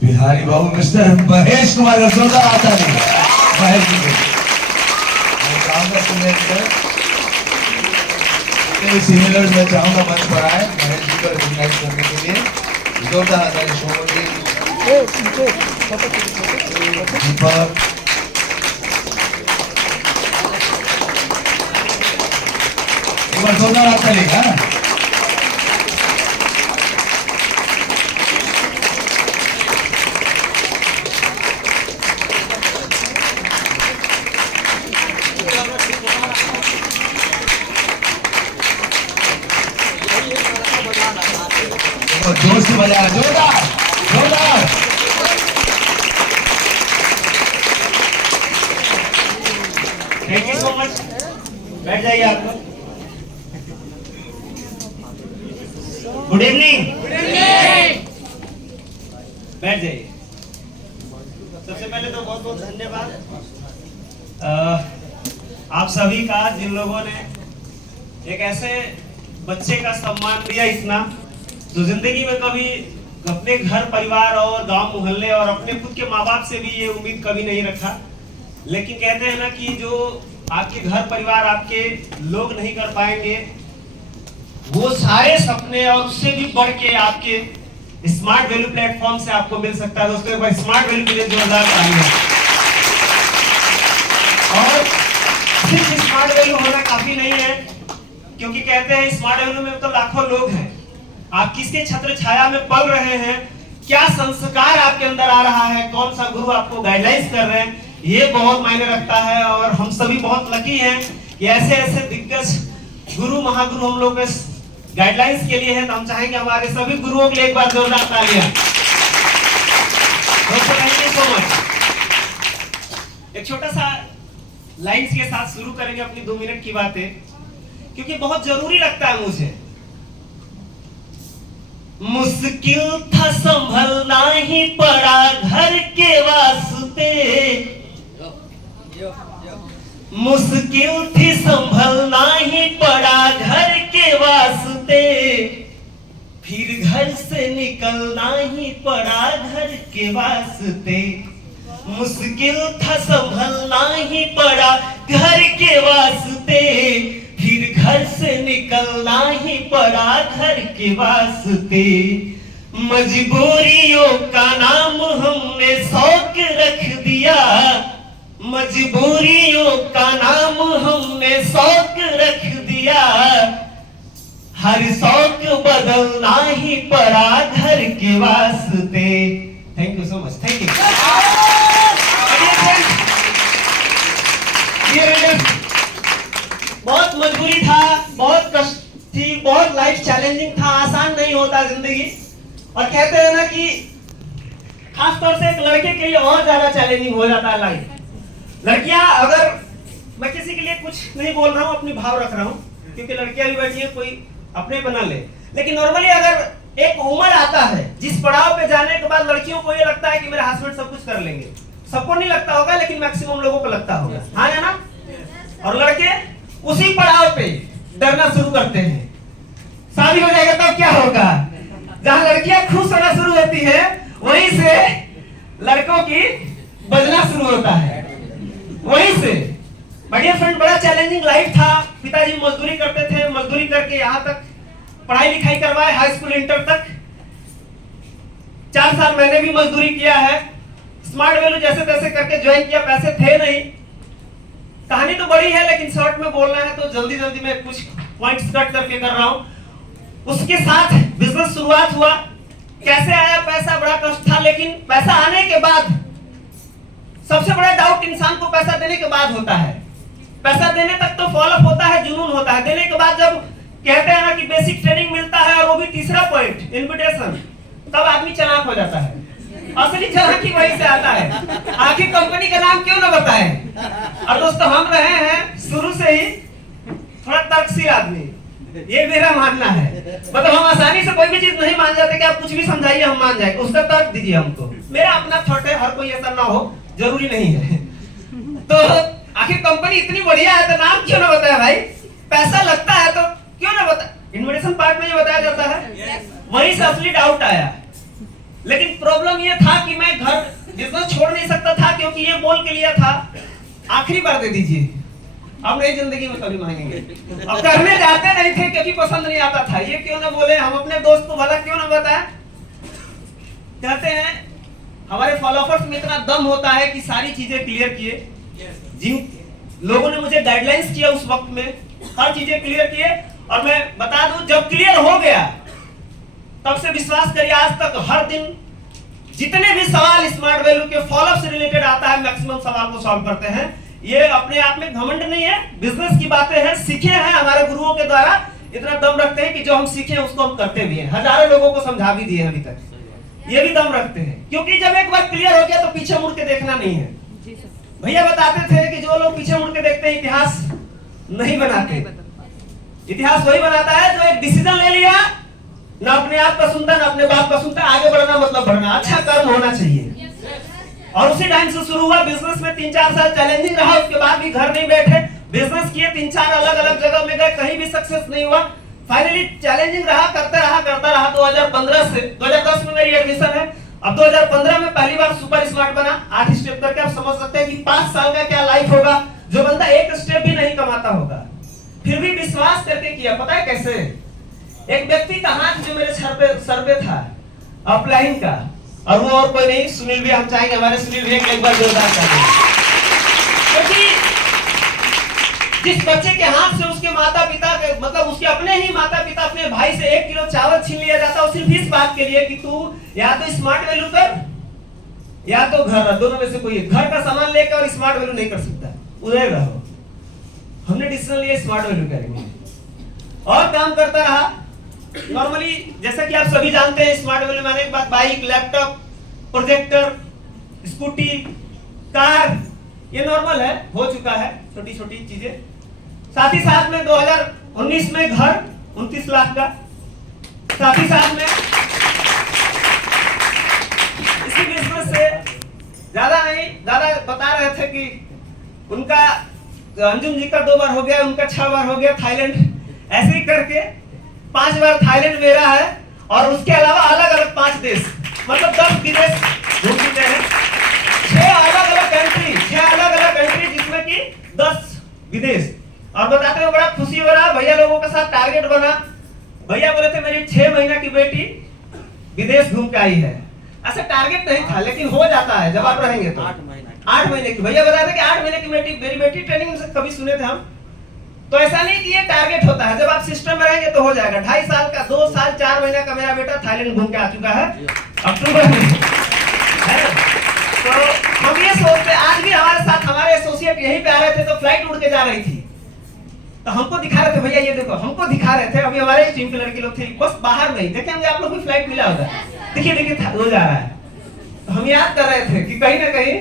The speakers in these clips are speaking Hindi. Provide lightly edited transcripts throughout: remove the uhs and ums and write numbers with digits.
बिहारी बाबू मिस्टर महेश कुमार रसोदा आता नहीं महेश जी मैं चाहूंगा सीनियर्स मैं चाहूंगा मंच पर आए महेश जी को रिकॉग्नाइज करने के लिए जोरदार आता है शोमोटी दीपक एक बार जोरदार आता लेगा जोर से बजाया जोरदार जोरदार थैंक यू सो मच बैठ जाइए आप लोग गुड इवनिंग बैठ जाइए सबसे पहले तो बहुत बहुत धन्यवाद आप सभी का जिन लोगों ने एक ऐसे बच्चे का सम्मान दिया इतना जो जिंदगी में कभी अपने घर परिवार और गांव मोहल्ले और अपने खुद के माँ बाप से भी ये उम्मीद कभी नहीं रखा लेकिन कहते हैं ना कि जो आपके घर परिवार आपके लोग नहीं कर पाएंगे वो सारे सपने और उससे भी बढ़ के आपके स्मार्ट वैल्यू प्लेटफॉर्म से आपको मिल सकता है दोस्तों। एक बार स्मार्ट वैल्यू के लिए जोरदार तालियां। और सिर्फ स्मार्ट वैल्यू होना काफी नहीं है क्योंकि कहते हैं स्मार्ट वैल्यू में तो लाखों लोग हैं। आप किसके छत्र छाया में पल रहे हैं, क्या संस्कार आपके अंदर आ रहा है, कौन सा गुरु आपको गाइडलाइंस कर रहे हैं, ये बहुत मायने रखता है। और हम सभी बहुत लकी हैं कि ऐसे ऐसे दिग्गज गुरु महागुरु हम लोग गाइडलाइंस के लिए हैं। तो हम चाहेंगे हमारे सभी गुरुओं के लिए एक बार जोरदार तालियां। दोस्तों थैंक यू सो मच। एक छोटा सा लाइंस के साथ शुरू करेंगे अपनी 2 मिनट की बातें क्योंकि बहुत जरूरी लगता है मुझे। मुश्किल था संभलना ही पड़ा घर के वास्ते, मुश्किल थी संभलना ही पड़ा घर के वास्ते, फिर घर से निकलना ही पड़ा घर के वास्ते। मुश्किल था संभलना ही पड़ा घर के वास्ते, फिर घर से निकलना ही पड़ा घर के वास्ते। मजबूरियों का नाम हमने शौक रख दिया, मजबूरियों का नाम हमने शौक रख दिया, हर शौक बदलना ही पड़ा घर के वास्ते। Thank you so much. Thank you. बहुत मजबूरी था, बहुत कष्ट थी, बहुत लाइफ चैलेंजिंग था, आसान नहीं होता जिंदगी। और कहते हैं ना कि खास तौर से एक लड़के के लिए और ज्यादा चैलेंजिंग हो जाता है लाइफ। लड़कियां, अगर मैं किसी के लिए कुछ नहीं बोल रहा हूँ, अपनी भाव रख रहा हूँ क्योंकि लड़कियां भी बैठी है, कोई अपने बना ले, लेकिन नॉर्मली अगर एक उम्र आता है जिस पड़ाव पे जाने के बाद लड़कियों को ये लगता है कि मेरे हस्बैंड सब कुछ कर लेंगे। सबको नहीं लगता होगा लेकिन मैक्सिमम लोगों को लगता होगा, हाँ या ना। और लड़के उसी पड़ाव पे डरना शुरू करते हैं। शादी हो जाएगा तब क्या होगा? जहां लड़कियां खुश होना शुरू होती है वहीं से लड़कों की बजना शुरू होता है, वहीं से। बढ़िया फ्रेंड, बड़ा चैलेंजिंग लाइफ था। पिताजी मजदूरी करते थे, मजदूरी करके यहाँ तक पढ़ाई लिखाई करवाए, हाई स्कूल इंटर तक। 4 साल मैंने भी मजदूरी किया है। स्मार्ट वैल्यू जैसे तैसे करके ज्वाइन किया, पैसे थे नहीं। कहानी तो बड़ी है लेकिन शॉर्ट में बोलना है तो जल्दी जल्दी मैं कुछ पॉइंट्स कट करके कर रहा हूँ। उसके साथ बिजनेस शुरुआत हुआ। कैसे आया पैसा, बड़ा कष्ट था, लेकिन पैसा आने के बाद सबसे बड़ा डाउट इंसान को पैसा देने के बाद होता है। पैसा देने तक तो फॉलो अप होता है, जुनून होता है। देने के बाद जब कहते हैं ना कि बेसिक ट्रेनिंग मिलता है और वो भी तीसरा पॉइंट इनविटेशन, तब आदमी चालाक हो जाता है। असली चालाकी वहीं से आता है। आखिर कंपनी का नाम क्यों ना बताएं। और दोस्तों हम रहे हैं शुरू से ही थोड़ा तर्कशील आदमी, ये मेरा मानना है। मतलब हम आसानी से कोई भी चीज नहीं मान जाते कि आप कुछ भी समझाइए हम मान जाएंगे, उसका तर्क दीजिए हमको। मेरा अपना थॉट है, हर कोई ऐसा ना हो, जरूरी नहीं है। तो आखिर कंपनी इतनी बढ़िया है तो नाम क्यों ना बताया भाई? पैसा लगता है तो क्यों ना बता। इन्विटेशन पार्ट में ये बताया जाता है। वहीं से असली डाउट आया। लेकिन प्रॉब्लम ये था कि मैं घर बिजनेस छोड़ नहीं सकता था, क्योंकि ये बोल के लिया था आखिरी बार दे दीजिए, अब नई जिंदगी में कभी मांगेंगे। अब करने जाते नहीं थे क्योंकि पसंद नहीं आता था। ये क्यों ना बोले, हम अपने दोस्त को भला क्यों ना बताएं। कहते हैं हमारे फॉलोअर्स में इतना दम होता है कि सारी चीजें क्लियर किए। जिन लोगों ने मुझे गाइडलाइंस किया उस वक्त में, हर चीजें क्लियर किए। और मैं बता दूं, जब क्लियर हो गया तब से विश्वास करिए आज तक हर दिन जितने भी सवाल स्मार्ट वैल्यू के फॉलोअप से रिलेटेड आता है, मैक्सिमम सवाल को सॉल्व करते हैं। ये अपने आप में घमंड नहीं है, बिजनेस की बातें हैं, सीखे हैं हमारे गुरुओं के द्वारा। इतना दम रखते हैं कि जो हम सीखे उसको हम करते भी हैं। हजारों लोगों को समझा भी दिए अभी तक, ये भी दम रखते हैं। क्योंकि जब एक बार क्लियर हो गया तो पीछे मुड़ के देखना नहीं है। भैया बताते थे कि जो लोग पीछे मुड़ के देखते हैं इतिहास नहीं बनाते। इतिहास वही बनाता है जो एक डिसीजन ले लिया, ना अपने आप का सुनता ना अपने बाप का सुनता। आगे बढ़ना मतलब बढ़ना, अच्छा कर्म होना चाहिए। और उसी टाइम से शुरू हुआ बिजनेस में। 3-4 साल चैलेंजिंग रहा, उसके बाद भी घर नहीं बैठे, बिजनेस किए, 3-4 अलग अलग जगह में गए, कहीं भी सक्सेस नहीं हुआ। फाइनली चैलेंजिंग रहा, करता रहा। 2015 से 2010 में मेरी एडमिशन है। अब 2015 में पहली बार सुपर स्मार्ट बना। 8 स्टेप करके आप समझ सकते हैं कि 5 साल का क्या लाइफ होगा जो बंदा एक स्टेप भी नहीं कमाता होगा। फिर भी विश्वास करके किया। पता है कैसे? एक व्यक्ति का हाथ जो मेरे सर पे था अपलाइन का, और वो और कोई नहीं, सुनील भी। हम चाहेंगे हमारे सुनील भी एक बार जोरदार ताली। क्योंकि जिस बच्चे के हाथ से उसके माता पिता मतलब उसके अपने ही माता पिता अपने भाई से 1 किलो चावल छीन लिया जाता है, सिर्फ इस बात के लिए कि तू या तो स्मार्ट वैल्यू कर या तो घर, दोनों में से कोई घर का सामान लेकर और स्मार्ट वैल्यू नहीं कर सकता, उधर रहो। हमने डिसीजन लिया स्मार्ट वैल्यू करेंगे और काम करता रहा। नॉर्मली जैसा कि आप सभी जानते हैं, स्मार्ट वैल्यू माने एक बात, bike, laptop, projector, scooty, car, ये नॉर्मल है, हो चुका है, छोटी छोटी चीजें। साथ ही साथ में 2019 में घर 29 लाख का, साथ ही साथ में इसी बिजनेस से ज्यादा बता रहे थे कि उनका अंजुम जी का 2 बार हो गया, उनका 6 बार हो गया थाईलैंड। ऐसे ही करके 5 बार थाईलैंड मेरा है, और उसके अलावा अलग अलग 5 देश, मतलब 10 विदेश घूम चुके हैं। 6 अलग अलग कंट्री जिसमें कि 10 विदेश। और बताते हुए बड़ा खुशी हो रहा, भैया लोगों के साथ टारगेट बना। भैया बोले थे मेरी 6 महीना की बेटी विदेश घूम के आई है। ऐसा टारगेट नहीं था, लेकिन हो जाता है जब आप रहेंगे तो। 8 महीने की भैया बताते कि 8 महीने की मेरी बेटी ट्रेनिंग से कभी सुने थे हम। तो ऐसा नहीं कि ये टारगेट होता है, जब आप सिस्टम में रहेंगे तो हो जाएगा। 2.5 साल का, 2 साल 4 महीने का मेरा बेटा थाईलैंड घूम के आ चुका है अक्टूबर में, है ना। तो हम ये सोचते, आज भी हमारे साथ हमारे एसोसिएट यहीं पे आ रहे थे तो फ्लाइट उड़ के जा रही थी, तो हमको दिखा रहे थे, भैया ये देखो, हमको दिखा रहे थे। अभी हमारे टीम के लड़के लोग थे, बस बाहर नहीं देखे होंगे आप लोग भी, फ्लाइट मिला होगा, देखिए वो जा रहा है। तो हम याद कर रहे थे कि कहीं ना कहीं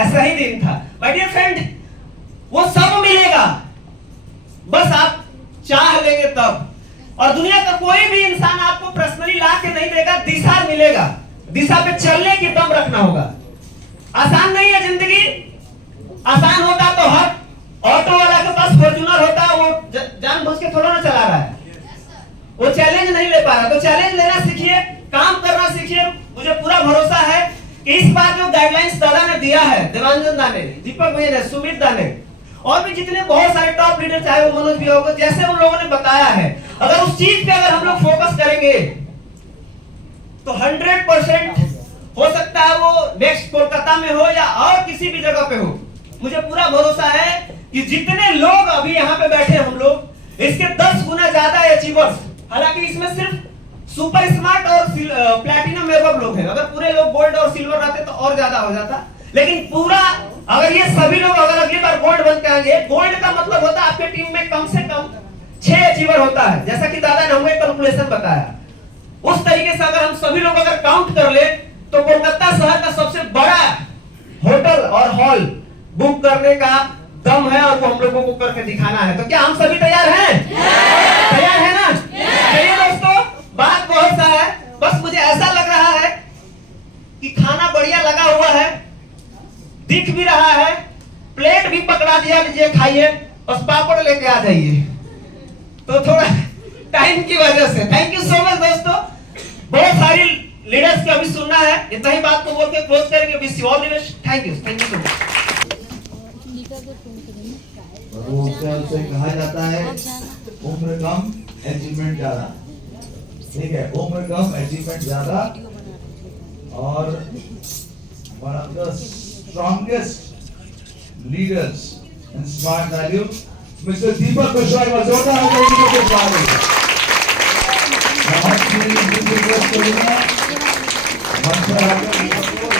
ऐसा ही दिन था। माय डियर फ्रेंड, वो सब मिलेगा, बस आप चाह लेंगे तब। और दुनिया का कोई भी इंसान आपको पर्सनली ला के नहीं देगा, दिशा मिलेगा, दिशा पे चलने की दम रखना होगा। आसान नहीं है जिंदगी। आसान होता तो हर ऑटो वाला के पास फॉर्च्यूनर होता, वो जानबूझ के थोड़ा ना चला रहा है, वो चैलेंज नहीं ले पा रहा। तो चैलेंज लेना सीखिए, काम करना सीखिए। मुझे पूरा भरोसा है कि इस बार जो गाइडलाइंस दादा ने दिया है, देवांजन दा ने, दीपक भैया ने, सुमित दा ने, और भी जितने बहुत सारे टॉप लीडर, चाहे वो मनोज भी होगा, जैसे उन लोगों ने बताया है, अगर उस चीज पे अगर हम लोग फोकस करेंगे तो 100% हो सकता है वो नेक्स्ट कोलकाता में हो या और किसी भी जगह पे हो। मुझे पूरा भरोसा है कि जितने लोग अभी यहाँ पे बैठे हम लोग, इसके 10 गुना ज्यादा अचीवर्स। हालांकि इसमें सिर्फ सुपर स्मार्ट और प्लैटिनम एवब लोग हैं, अगर पूरे लोग गोल्ड और सिल्वर रहते तो और ज्यादा हो जाता। लेकिन पूरा अगर ये सभी लोग अगर अगली बार गोल्ड बन के आएंगे, गोल्ड का मतलब होता है आपके टीम में कम से कम 6 अचीवर होता है, जैसा कि दादा ने हमें कैलकुलेशन बताया। उस तरीके से अगर हम सभी लोग अगर काउंट कर ले तो कोलकाता शहर का सबसे बड़ा होटल और हॉल बुक करने का दम है, और वो हम लोगों को करके दिखाना है। तो क्या हम सभी तैयार हैं? तैयार है ना? चलिए दोस्तों, बात बहुत सा है, बस मुझे ऐसा लग रहा है कि खाना बढ़िया लगा हुआ है, दिख भी रहा है, प्लेट भी पकड़ा दिया, लीजिए खाइए, बस पापड़ लेके आ जाइए। तो थोड़ा टाइम की वजह से थैंक यू सो मच दोस्तों। बहुत सारी लीडर्स को अभी सुनना है। इतना ही बात को बोल के क्लोज करेंगे। Wish you all the best. Thank you so much. उसे कहा जाता है उम्र कम अचीवमेंट ज्यादा। ठीक है, उम्र कम अचीवमेंट ज्यादा। और one of the strongest leaders in smart value, Mr. Deepak Kushwaha was जोरदार तालियों के साथ नमस्ते। मंच पर आकर